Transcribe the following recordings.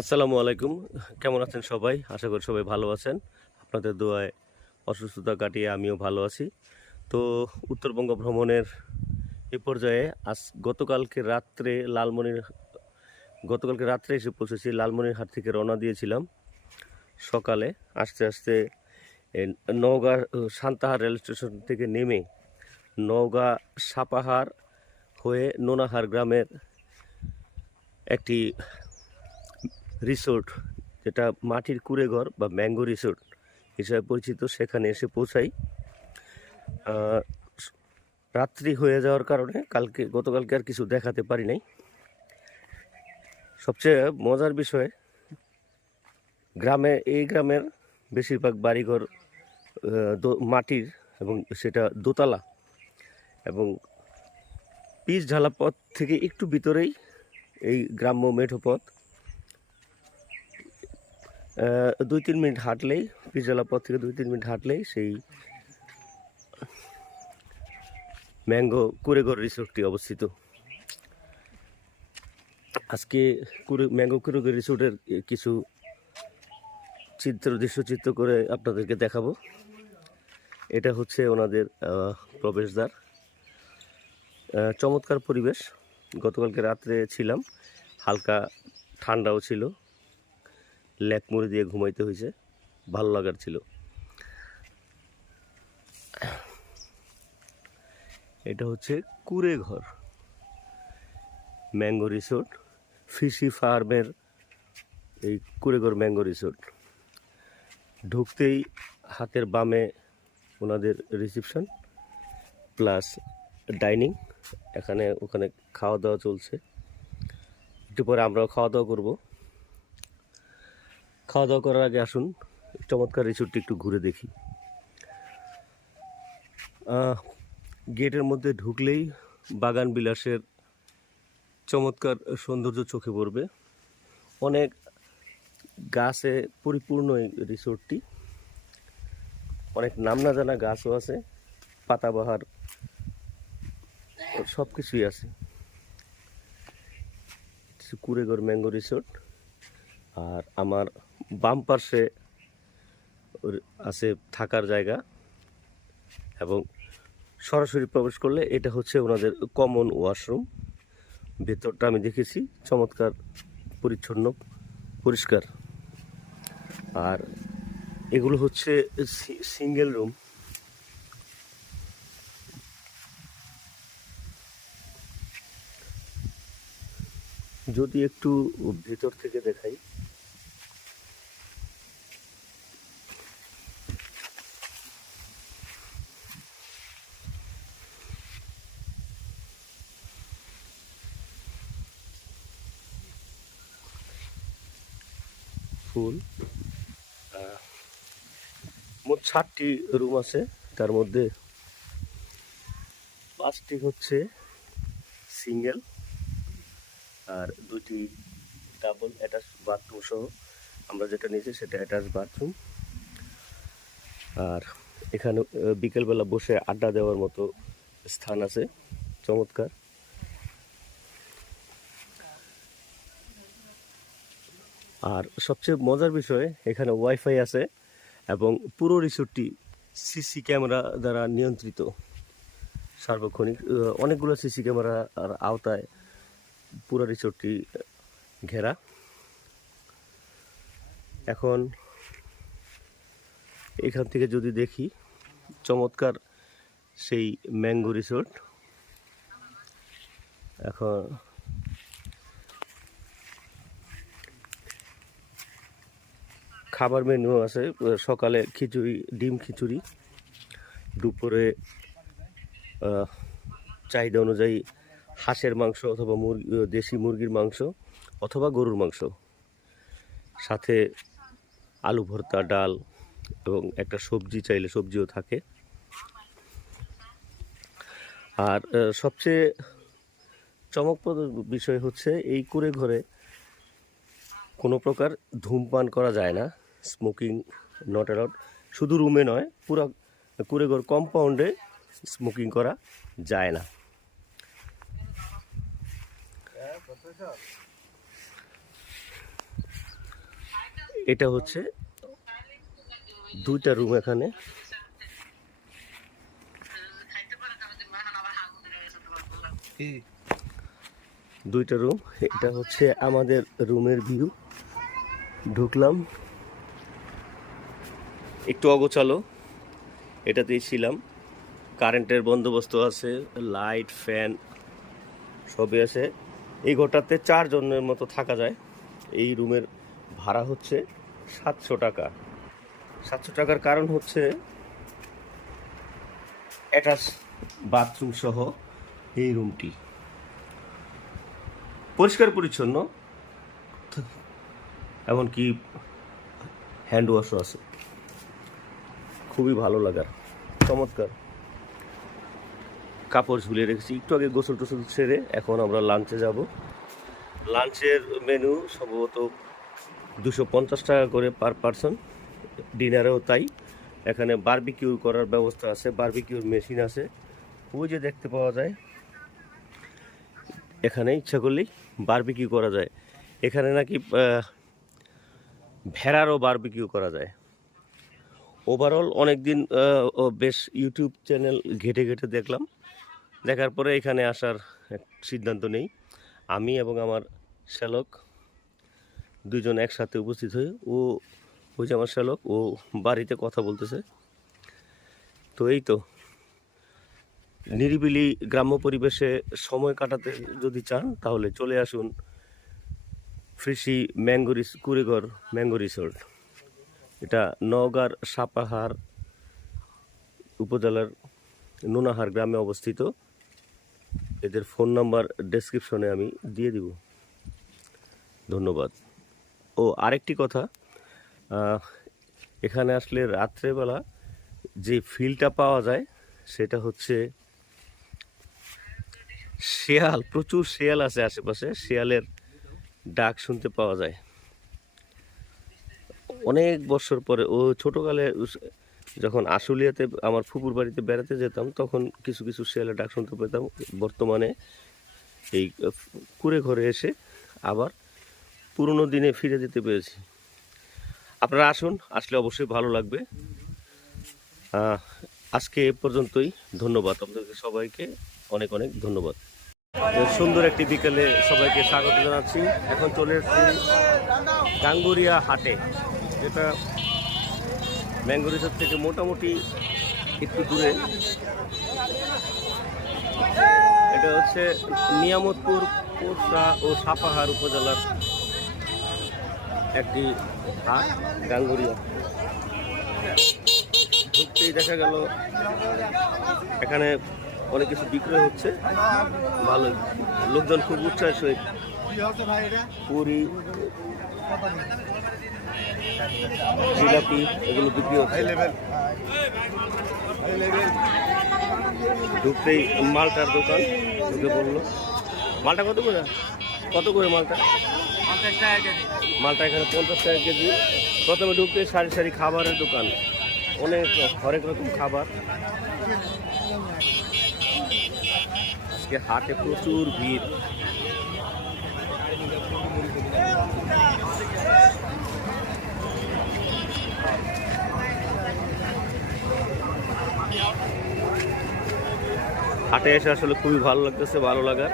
আসসালামু আলাইকুম। কেমন আছেন সবাই? আশা করি সবাই ভালো আছেন। আপনাদের দোয়ায় অসুস্থতা কাটিয়ে আমিও ভালো আছি। তো উত্তরবঙ্গ ভ্রমণের এ পর্যায়ে আজ গতকালকে রাত্রে লালমনির গতকালকে রাত্রে এসে পৌঁছেছি, লালমনিরহাট থেকে রওনা দিয়েছিলাম। সকালে আস্তে আস্তে নওগাঁ, সান্তাহার রেল স্টেশন থেকে নেমে নওগাঁ সাপাহার হয়ে নোনাহার গ্রামের একটি রিসোর্ট, যেটা মাটির কুড়েঘর বা ম্যাঙ্গো রিসোর্ট হিসাবে পরিচিত, সেখানে এসে পৌঁছাই। রাত্রি হয়ে যাওয়ার কারণে কালকে, গতকালকে আর কিছু দেখাতে পারি নাই। সবচেয়ে মজার বিষয়, গ্রামে, এই গ্রামের বেশিরভাগ বাড়িঘর মাটির এবং সেটা দোতলা এবং পিচ ঢালা পথ থেকে একটু ভিতরেই এই গ্রাম্য মেঠো পথ। দুই তিন মিনিট হাঁটলেই পিজলা পথ থেকে দুই তিন মিনিট হাঁটলেই সেই ম্যাঙ্গো কুড়েঘর রিসোর্টটি অবস্থিত। আজকে কুরে, ম্যাঙ্গো কুড়েঘর রিসোর্টের কিছু চিত্র, দৃশ্যচিত্র করে আপনাদেরকে দেখাবো। এটা হচ্ছে ওনাদের প্রবেশদ্বার। চমৎকার পরিবেশ। গতকালকে রাত্রে ছিলাম, হালকা ঠান্ডাও ছিল। ল্যাক মুড়ি দিয়ে ঘুমাইতে হয়েছে ভালো লাগার ছিল। এটা হচ্ছে কুড়ে ঘর। Mango resort. ফিশি ফার্মের এই কুড়েঘর ম্যাঙ্গো রিসোর্ট। ঢুকতেই হাতের বামে ওনাদের রিসিপশন প্লাস ডাইনিং। এখানে ওখানে খাওয়া দাওয়া চলছে। একটু পরে আমরাও খাওয়া দাওয়া করব। খাওয়া দাওয়া করার আগে আসুন। চমৎকার রিসোর্টটি একটু ঘুরে দেখি। গেটের মধ্যে ঢুকলেই বাগান বিলাসের চমৎকার সৌন্দর্য চোখে পড়বে। অনেক গাছে পরিপূর্ণ এই রিসোর্টটি অনেক নাম না জানা গাছও আছে। পাতাবাহার সব কিছুই আছে। কুড়েগড় ম্যাঙ্গো রিসোর্ট আর আমার বাম পার্শ্বে আছে থাকার জায়গা এবং সরাসরি প্রবেশ করলে এটা হচ্ছে ওনাদের কমন ওয়াশরুম ভেতরটা আমি দেখেছি, চমৎকার, পরিচ্ছন্ন, পরিষ্কার। আর এগুলো হচ্ছে সিঙ্গেল রুম যদি একটু ভেতর থেকে দেখাই ফুল আহ, মোট ষাটটি রুম আছে। তার মধ্যে পাঁচটি হচ্ছে সিঙ্গেল আর দুটি ডাবল অ্যাটাচ বাথরুম সহ আমরা যেটা নিয়েছি সেটা অ্যাটাচ বাথরুম আর এখানে বিকেলবেলা বসে আড্ডা দেওয়ার মতো স্থান আছে। চমৎকার। আর সবচেয়ে মজার বিষয়, এখানে ওয়াইফাই আছে। এবং পুরো রিসোর্টটি সিসি ক্যামেরা দ্বারা নিয়ন্ত্রিত। সার্বক্ষণিক অনেকগুলো সিসি ক্যামেরা আর আওতায় পুরো রিসোর্টটি ঘেরা। এখন এখান থেকে যদি দেখি, চমৎকার সেই ম্যাঙ্গো রিসোর্ট। এখন খাবার মেনু আছে, সকালে খিচুড়ি, ডিম খিচুড়ি, দুপুরে চাহিদা অনুযায়ী হাঁসের মাংস অথবা মুরগি দেশি মুরগির মাংস অথবা গরুর মাংস। সাথে আলু ভর্তা, ডাল এবং একটা সবজি চাইলে সবজিও থাকে। আর সবচেয়ে চমকপ্রদ বিষয় হচ্ছে এই কুড়ে ঘরে কোনো প্রকার ধূমপান করা যায় না। স্মোকিং নট অ্যালাউড শুধু রুমে নয়, পুরো কুড়েঘর কম্পাউন্ডে স্মোকিং করা যায় না। এটা হচ্ছে দুইটা রুম এখানে। দুইটা রুম এটা হচ্ছে আমাদের রুমের ভিউ ঢুকলাম। একটু অগোছালো, এটাতেই ছিলাম। কারেন্টের বন্দোবস্ত আছে, লাইট, ফ্যান, সবই আছে। এই ঘরটাতে চারজনের মতো থাকা যায়। এই রুমের ভাড়া হচ্ছে সাতশো টাকা। সাতশো টাকার কারণ হচ্ছে অ্যাটাচ বাথরুম সহ এই রুমটি। পরিষ্কার পরিচ্ছন্ন, এমনকি হ্যান্ড ওয়াশও আছে। খুবই ভালো লাগার। চমৎকার। কাপড় ঝুলিয়ে রেখেছি। একটু আগে গোসল টোসল সেরে এখন আমরা লাঞ্চে যাব। লাঞ্চের মেনু সম্ভবত দুশো পঞ্চাশ টাকা করে পার পারসন ডিনারেও তাই। এখানে বারবিকিউ করার ব্যবস্থা আছে বার্বিকিউর মেশিন আছে। ওই যে দেখতে পাওয়া যায়। এখানে ইচ্ছা করলেই বারবিকিউ করা যায়। এখানে নাকি ভেড়ারও বারবিকিউ করা যায়। ওভারঅল অনেক দিন বেশ ইউটিউব চ্যানেল ঘেটে ঘেটে দেখলাম। দেখার পরে এখানে আসার সিদ্ধান্ত নেই। আমি এবং আমার শ্যালক দুজন একসাথে উপস্থিত হয়ে, ও ওই যে আমার শ্যালক, ও বাড়িতে কথা বলতেছে। তো এই তো। নিরিবিলি গ্রাম্য পরিবেশে সময় কাটাতে যদি চান, তাহলে চলে আসুন ফ্রিসি ম্যাঙ্গো রিস কুড়েঘর ম্যাঙ্গো রিসোর্ট। এটা নওগাঁর সাপাহার উপজেলার নুনাহার গ্রামে অবস্থিত। এদের ফোন নাম্বার ডেসক্রিপশনে আমি দিয়ে দিব। ধন্যবাদ। ও, আরেকটি কথা। এখানে আসলে রাত্রেবেলা যে ফিলটা পাওয়া যায়, সেটা হচ্ছে শেয়াল, প্রচুর শেয়াল আছে আশেপাশে। শেয়ালের ডাক শুনতে পাওয়া যায়। অনেক বছর পরে, ও ছোটোকালে যখন আশুলিয়াতে, আমার ফুপুর বাড়িতে বেড়াতে যেতাম, তখন কিছু কিছু শেয়ালের ডাক শুনতে পেতাম। বর্তমানে এই কুড়ে ঘরে এসে আবার পুরনো দিনে ফিরে যেতে পেরেছি। আপনারা আসুন, আসলে অবশ্যই ভালো লাগবে। আজকে এ পর্যন্তই, ধন্যবাদ আপনাদের সবাইকে, অনেক অনেক ধন্যবাদ। সুন্দর একটি বিকেলে সবাইকে স্বাগত জানাচ্ছি। এখন চলে এসেছি গাঙ্গুরিয়া হাটে। যেটা ম্যাঙ্গোরিসের থেকে মোটামুটি একটু দূরে। এটা হচ্ছে নিয়ামতপুর পোটরা ও সাপাহার উপজেলার একটি হাট, গাঙ্গুরিয়া। ঢুকতেই দেখা গেল, এখানে অনেক কিছু বিক্রয় হচ্ছে। ভালো লোকজন খুব উৎসাহের সহিত পুরি জিলাপি এগুলো বিক্রি হচ্ছে। ঢুকতেই মালটার দোকান ঢুকে পড়ল। মালটা কত করে? কত করে মালটা? মালটা এখানে পঞ্চাশ টাকা কেজি। প্রথমে ঢুকতে সারি সারি খাবারের দোকান। অনেক হরেক রকম খাবার। আজকে হাটে প্রচুর ভিড়। হাটে এসে আসলে খুবই ভালো লাগতেছে ভালো লাগার।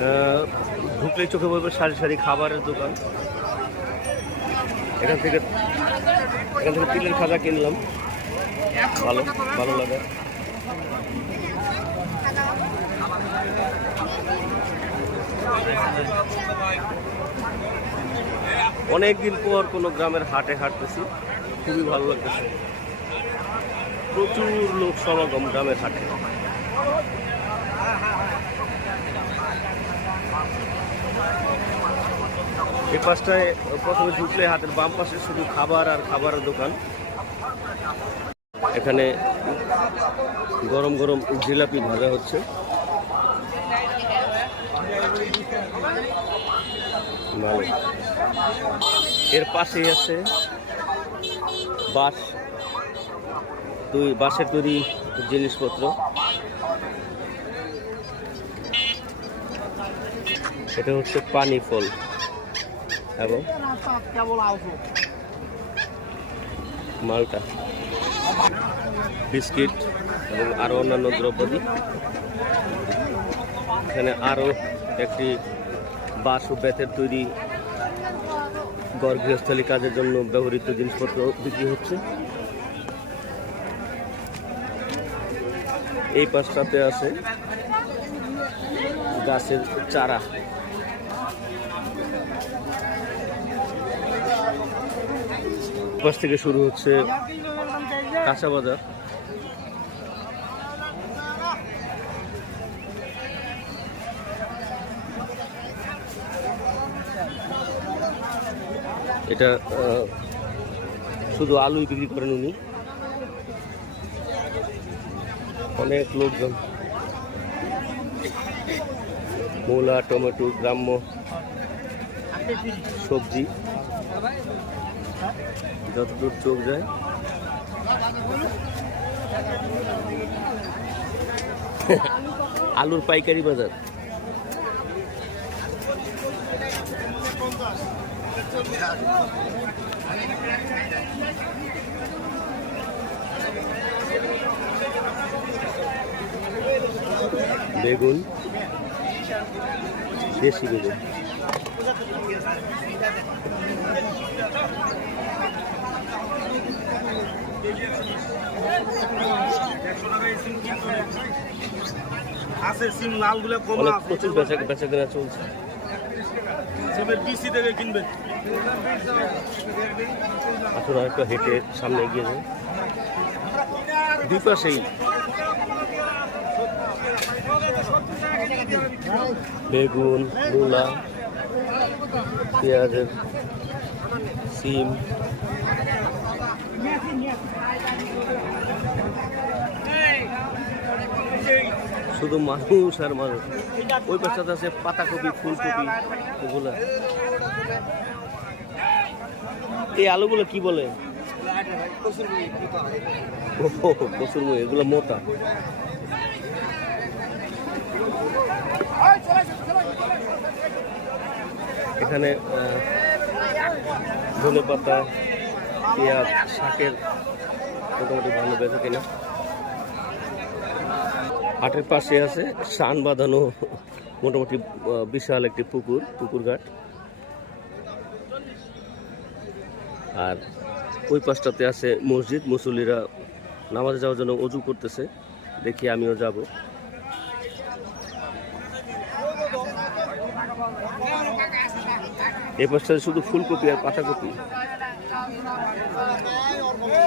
আহ, ঢুকলেই চোখে পড়বে সারি সারি খাবারের দোকান। এখান থেকে এখান থেকে তিলের খাজা কিনলাম। ভালো ভালো লাগে। অনেকদিন পর কোনো গ্রামের হাটে হাঁটতেছি। খুবই ভালো লাগতেছে। প্রচুর লোক সমাগম গ্রামের হাটে। এই পাশটায় প্রথমে ঢুকলে হাতের বাম পাশে শুধু খাবার আর খাবারের দোকান। এখানে গরম গরম জিলাপি ভাজা হচ্ছে। ভালো। এর পাশেই আছে বাঁশ, দুই বাঁশের তৈরি জিনিসপত্র। এটা হচ্ছে পানি ফল। এবং মালটা। বিস্কিট এবং আরও অন্যান্য দ্রব্যাদি এখানে আরও একটি বাঁশ ও বেতের তৈরি গড় গৃহস্থলী কাজের জন্য ব্যবহৃত জিনিসপত্র বিক্রি হচ্ছে। এই পাশটাতে আছে গাছের চারা। পাশ থেকে শুরু হচ্ছে কাঁচা বাজার। এটা শুধু আলুই বিক্রি করেন উনি। অনেক লোকজন। মূলা, টমেটো, গ্রাম্য সবজি। যতদূর চোখ যায়। আলুর পাইকারি বাজার। বেগুন। দেশি বেগুন। আছে সিম লালগুলো কম আছে প্রচুর বেচা বেচা কেনা চলছে। সিমের বিসি থেকে কিনবেন। আসুন, আরেকটা হেঁটে সামনে এগিয়ে যায় দুই বেগুন, মূলা, পেঁয়াজের সিম। শুধু মানুষ আর মানুষ। ওই পাশটাতে আছে পাতাকপি, ফুলকপি, এগুলো। এই আলুগুলো কি বলে? এগুলো মোটা। এখানে ধনে পাতা, পেঁয়াজ, শাকের মোটামুটি ভালো বেচা কিনা। হাটের পাশে আছে সান বাঁধানো মোটামুটি বিশাল একটি পুকুর পুকুর ঘাট। আর ওই পাশটাতে আছে মসজিদ, মুসল্লিরা নামাজে যাওয়ার জন্য অজু করতেছে। দেখি আমিও যাব। এই পাশটাতে শুধু ফুলকপি আর পাতাকপি।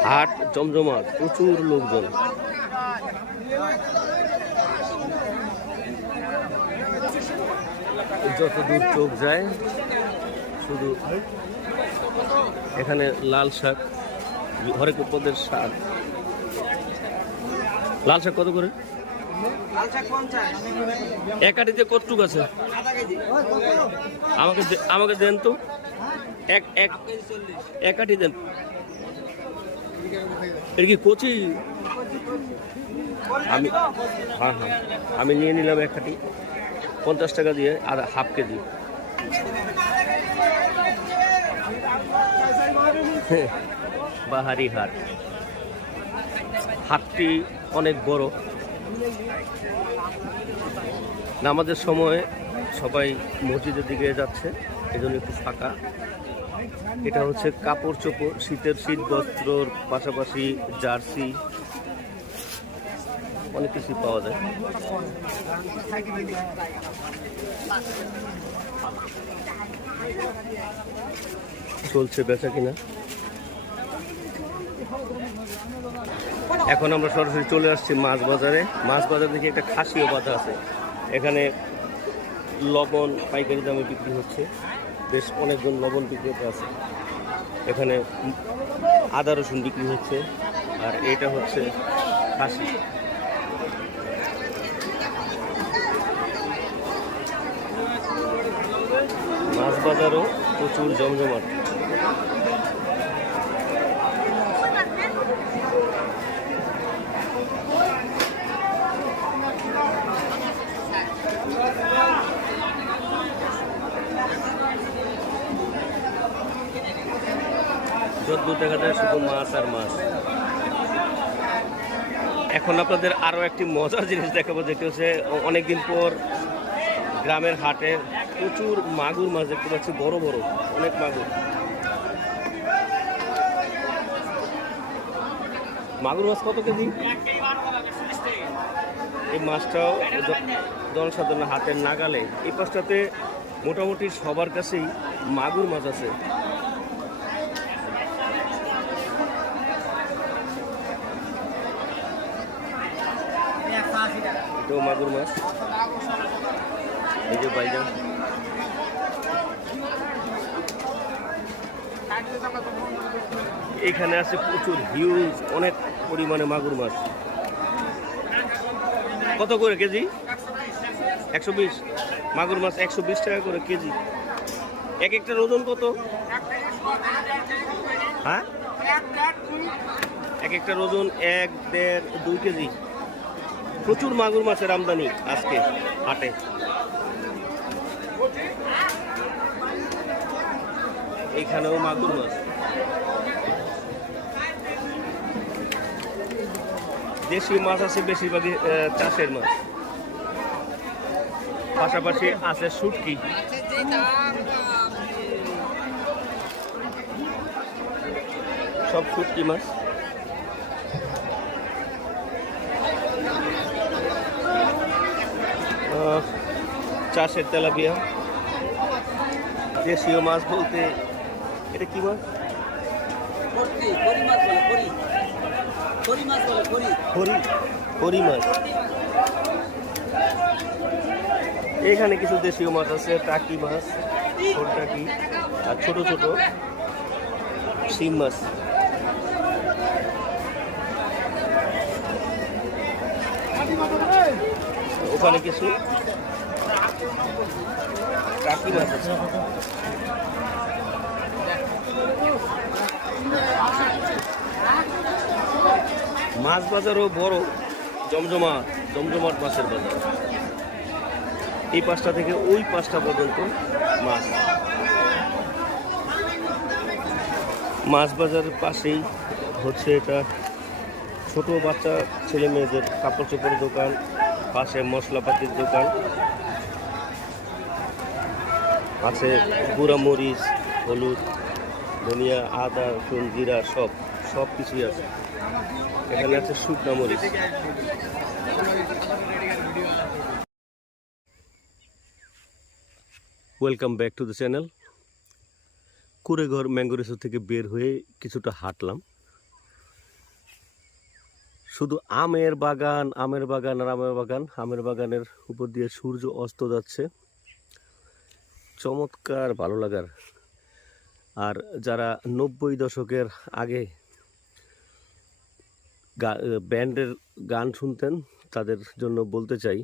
হাট জমজমাট, প্রচুর লোকজন। যত দূর চোখ যায়, শুধু এখানে লাল শাক, হরেক পদের শাক লাল শাক কত করে? এক আটিতে কতটুক আছে? আমাকে আমাকে দেন তো। এক এক এক আটি দেন। এর কি কচি? আমি হ্যাঁ হ্যাঁ। আমি নিয়ে নিলাম এক আটি। পঞ্চাশ টাকা দিয়ে, আর হাফ কেজি। বাহারি হাট হাটটি অনেক বড়। নামাজের সময় সবাই মসজিদের দিকে যাচ্ছে, এজন্য একটু ফাঁকা। এটা হচ্ছে কাপড় চোপড়, শীতের শীত বস্ত্রর পাশাপাশি জার্সি, অনেক কিছুই পাওয়া যায়। চলছে বেচা কিনা। এখন আমরা সরাসরি চলে আসছি মাছ বাজারে। মাছ বাজার দেখি একটা খাসিও বাজার আছে। এখানে লবণ পাইকারি দামে বিক্রি হচ্ছে। বেশ অনেকজন লবণ বিক্রেতা আছে। এখানে আদা রসুন বিক্রি হচ্ছে। আর এটা হচ্ছে খাসি। মাছ বাজারও প্রচুর জমজমাট। দূর দেখা যায় শুধু মাছ আর মাছ। এখন আপনাদের আরও একটি মজার জিনিস দেখাবো, যেটি হচ্ছে অনেকদিন পর গ্রামের হাটে প্রচুর মাগুর মাছ দেখতে পাচ্ছি, বড় বড়, অনেক মাগুর। মাগুর মাছ কত কেজি? এই মাছটাও জ- জনসাধারণের হাতের নাগালে। এই পাশটাতে মোটামুটি সবার কাছেই মাগুর মাছ আছে। এটাও মাগুর মাছ। এই যে বাইজান এখানে আছে প্রচুর হিউজ অনেক পরিমাণে মাগুর মাছ। কত করে কেজি? একশো বিশ। মাগুর মাছ একশো বিশ টাকা করে কেজি। এক একটা ওজন কত? হ্যাঁ? এক একটা ওজন এক, দেড়, দুই কেজি। প্রচুর মাগুর মাছের আমদানি আজকে হাটে। এইখানেও মাগুর মাছ। দেশি মাছ আছে বেশিরভাগই চাষের মাছ। পাশাপাশি আছে শুটকি। সব শুটকি মাছ। চাষের তেলাপিয়া। দেশীয় মাছ বলতে এটা কি মাছ? হরি মাছ এখানে কিছু দেশীয় মাছ আছে টাকি মাছ টাকি আর ছোট ছোট শিম মাছ। ওখানে কিছু মাছ বাজারও বড়, জমজমাট জমজমাট মাছের বাজার। এই পাঁচটা থেকে ওই পাঁচটা পর্যন্ত মাছ। মাছ বাজারের পাশেই হচ্ছে এটা ছোট বাচ্চা, ছেলে মেয়েদের কাপড় চোপড়ের দোকান, পাশে মশলাপাতির দোকান। আছে গুঁড়া মরিচ, হলুদ, ধনিয়া, আদা, রসুন, জিরা, সব সব কিছুই আছে। এখানে আছে শুকনা মরিচ। Welcome back to the channel Kureghor mango resort থেকে বের হয়ে কিছুটা হাঁটলাম। শুধু আমের বাগান আমের বাগান আর আমের বাগান, আমের বাগানের উপর দিয়ে সূর্য অস্ত যাচ্ছে। চমৎকার ভালো লাগার। আর যারা নব্বই দশকের আগে ব্যান্ডের গান শুনতেন, তাদের জন্য বলতে চাই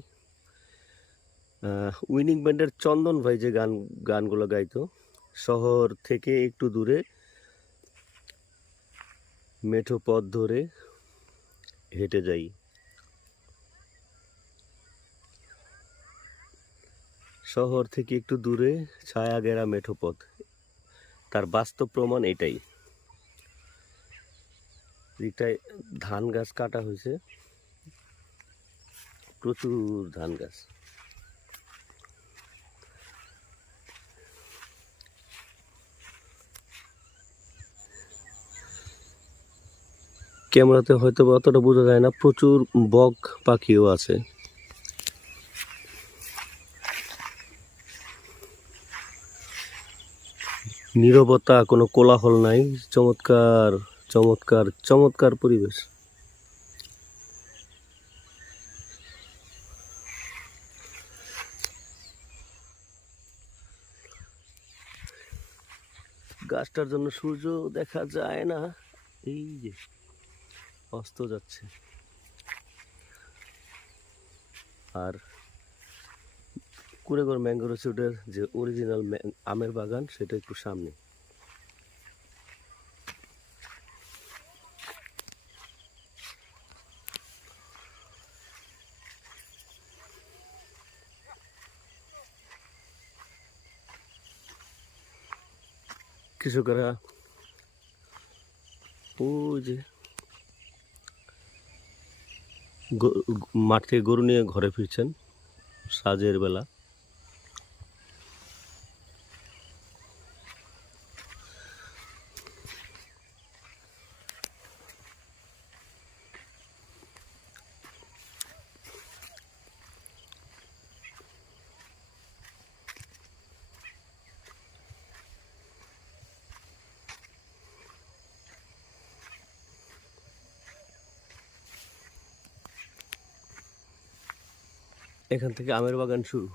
উইনিং ব্যান্ডের চন্দন ভাই যে গান, গানগুলো গাইতো, শহর থেকে একটু দূরে, মেঠো পথ ধরে হেঁটে যাই। শহর থেকে একটু দূরে ছায়া গেরা মেঠো পথ তার বাস্তব প্রমাণ এটাই। দিকটায় ধান গাছ কাটা হয়েছে। প্রচুর ধান গাছ। ক্যামেরাতে হয়তো অতটা বোঝা যায় না, প্রচুর বক পাখিও আছে। নীরবতা, কোনো কোলাহল নাই। চমৎকার চমৎকার চমৎকার পরিবেশ। গাছটার জন্য সূর্য দেখা যায় না। এই যে, অস্ত যাচ্ছে। আর কুড়েগড় ম্যাঙ্গো রিসোর্টের যে অরিজিনাল আমের বাগান, সেটা একটু সামনে। কৃষকেরা, ওই যে মাঠ থেকে গরু নিয়ে ঘরে ফিরছেন, সাজের বেলা। এখান থেকে আমের বাগান শুরু।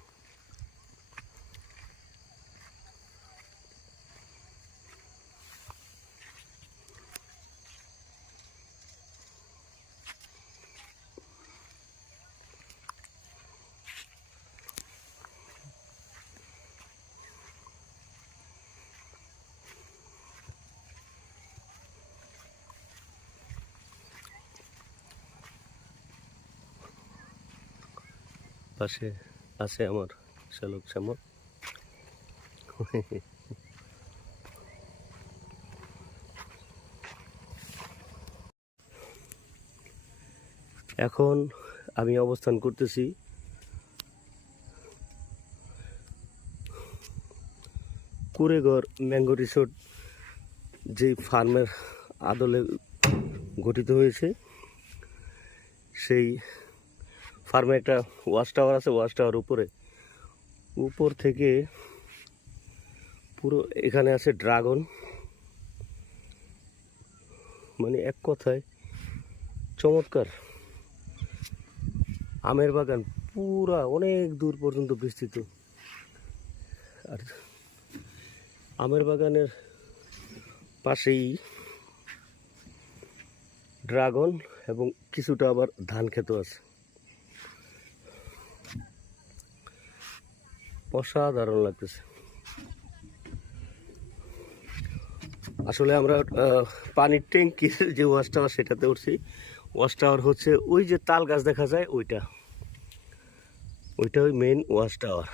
পাশে আছে আমার শ্যালক শ্যামল। এখন আমি অবস্থান করতেছি কুড়েঘর ম্যাঙ্গো রিসোর্ট, যেই ফার্মের আদলে গঠিত হয়েছে, সেই ফার্মে একটা ওয়াচ টাওয়ার আছে ওয়াচ টাওয়ার উপরে। উপর থেকে পুরো এখানে আছে ড্রাগন। মানে এক কথায় চমৎকার। আমের বাগান পুরা অনেক দূর পর্যন্ত বিস্তৃত। আর আমের বাগানের পাশেই ড্রাগন এবং কিছুটা আবার ধান ক্ষেত আছে। অসাধারণ লাগতেছে। আসলে আমরা পানির ট্যাঙ্কির যে ওয়াশ টাওয়ার সেটাতে উঠছি। ওয়াশ টাওয়ার হচ্ছে ওই যে তাল গাছ দেখা যায়, ওইটা। ওইটা ওই মেন ওয়াশ টাওয়ার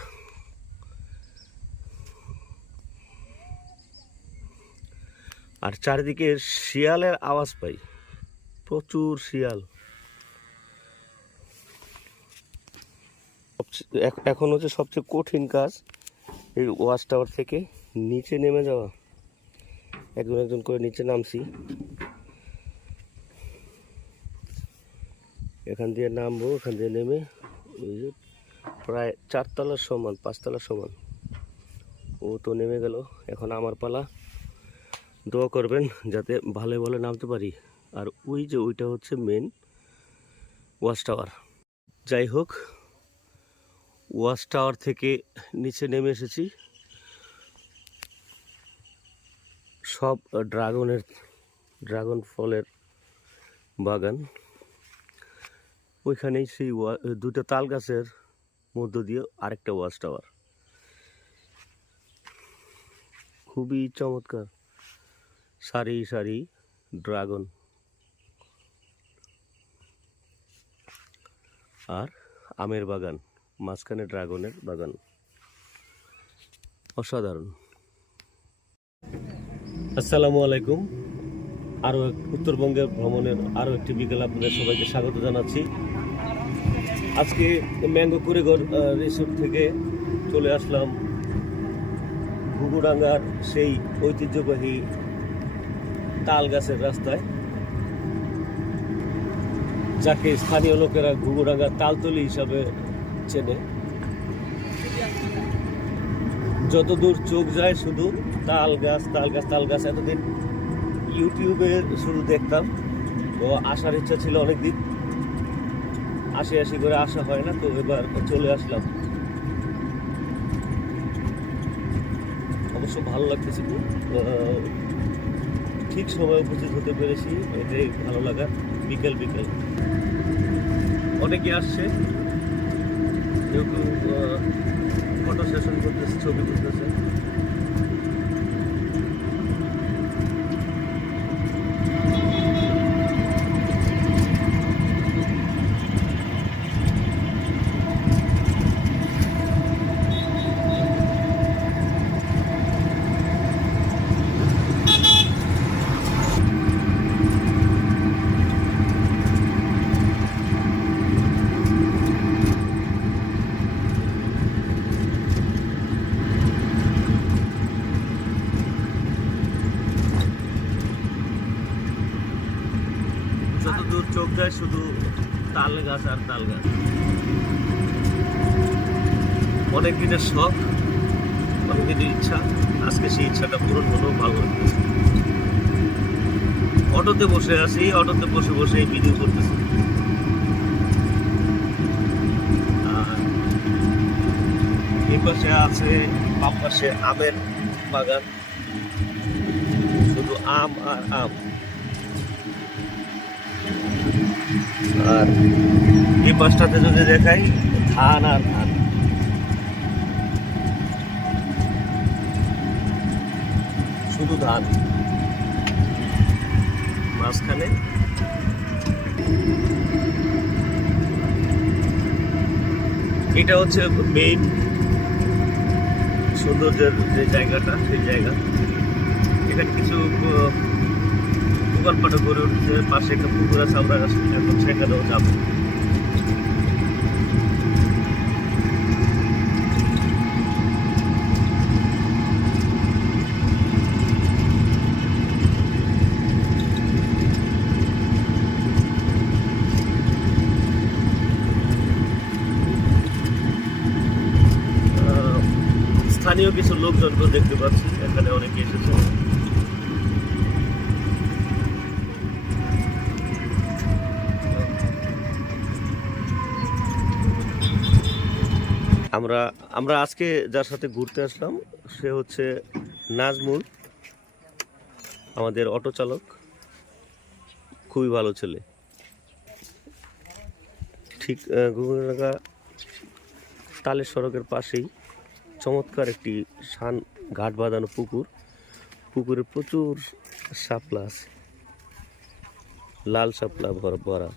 আর চারিদিকে শিয়ালের আওয়াজ পাই। প্রচুর শিয়াল সবচেয়ে- এখ- এখন হচ্ছে সবচেয়ে কঠিন কাজ এই ওয়াচ টাওয়ার থেকে নিচে নেমে যাওয়া। একজন একজন করে নিচে নামছি। এখান দিয়ে নামবো, এখান দিয়ে নেমে ওই যে প্রায় চারতলার সমান, পাঁচতলার সমান। ও তো নেমে গেল। এখন আমার পালা। দোয়া করবেন যাতে ভালো ভালো নামতে পারি। আর ওই যে ওইটা হচ্ছে মেন ওয়াচ টাওয়ার। যাই হোক ওয়াচ টাওয়ার থেকে নিচে নেমে এসেছি। সব ড্রাগনের, ড্রাগন ফলের বাগান। ওইখানেই সেই দুটো তাল গাছের মধ্য দিয়ে আরেকটা ওয়াচ টাওয়ার। খুবই চমৎকার সারি সারি ড্রাগন। আর আমের বাগান। মাঝখানে ড্রাগনের বাগান। অসাধারণ। আসসালামু আলাইকুম। আরও এক উত্তরবঙ্গের ভ্রমণের আরও একটি বিকেল আপনাদের সবাইকে স্বাগত জানাচ্ছি। আজকে ম্যাঙ্গো কুড়েগড় রিসোর্ট থেকে চলে আসলাম। ঘুঘুডাঙ্গার সেই ঐতিহ্যবাহী তাল গাছের রাস্তায়, যাকে স্থানীয় লোকেরা ঘুঘুডাঙ্গার তালতলি হিসাবে চেনে। যতদূর চোখ যায় শুধু তাল গাছ তাল গাছ তাল গাছ। এতদিন ইউটিউবে শুধু দেখতাম। তো আসার ইচ্ছা ছিল অনেক দিন আসি আসি করে আসা হয় না, তো এবার চলে আসলাম। অবশ্য ভালো লাগতেছে খুব। ঠিক সময় উপস্থিত হতে পেরেছি। এটাই ভালো লাগা। বিকেল বিকেল। অনেকে আসছে। কেউ কেউ ফটো সেশন করতেছে ছবি তুলতেছে। তাল গাছ আর তাল গাছ অনেক দিনের শখ, অনেক দিনের ইচ্ছা। আজকে সেই ইচ্ছাটা পূরণ হলো, ভালো লাগতেছে অটোতে বসে আছি, অটোতে বসে বসে ভিডিও করতেছি। এই পাশে আছে, বাম পাশে আমের বাগান। শুধু আম আর আম। আর এই পাশটাতে যদি দেখাই, ধান আর ধান। শুধু ধান। মাঝখানে। এটা হচ্ছে মেইন সৌন্দর্যের যে জায়গাটা, সেই জায়গা। এখানে কিছু আহ, দোকানপাটও গড়ে উঠছে পাশে একটা পুকুর আছে আমরা এখন সেখানেও যাব আহ, স্থানীয় কিছু লোকজনকে দেখতে পাচ্ছি এখানে অনেকে এসেছে আমরা আমরা আজকে যার সাথে ঘুরতে আসলাম, সে হচ্ছে নাজমুল, আমাদের অটো চালক, খুবই ভালো ছেলে। ঠিক গুগলনাগা তালের সড়কের পাশেই চমৎকার একটি শান ঘাট বাঁধানো পুকুর। পুকুরে প্রচুর শাপলা আছে। লাল ভরা ভরা।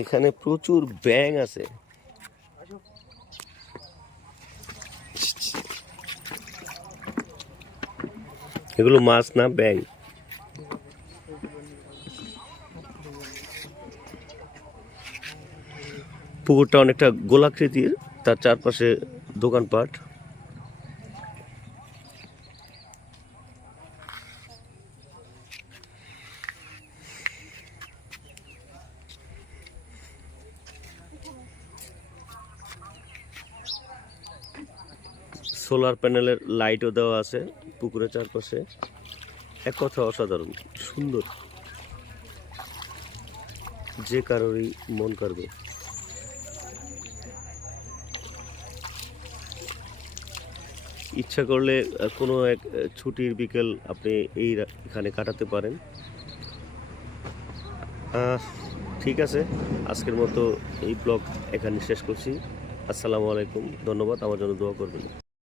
এখানে প্রচুর ব্যাং আছে। এগুলো মাছ না ব্যাং পুকুরটা অনেকটা গোলাকৃতির তার চারপাশে দোকানপাট। সোলার প্যানেলের লাইটও দেওয়া আছে পুকুরের চারপাশে। এক কথা অসাধারণ, সুন্দর। যে কারোরই মন কাড়বে। ইচ্ছা করলে কোনো এক ছুটির বিকেল আপনি এই এখানে কাটাতে পারেন। ঠিক আছে, আজকের মতো এই ব্লগ এখানে শেষ করছি। আসসালামু আলাইকুম, ধন্যবাদ, আমার জন্য দোয়া করবেন।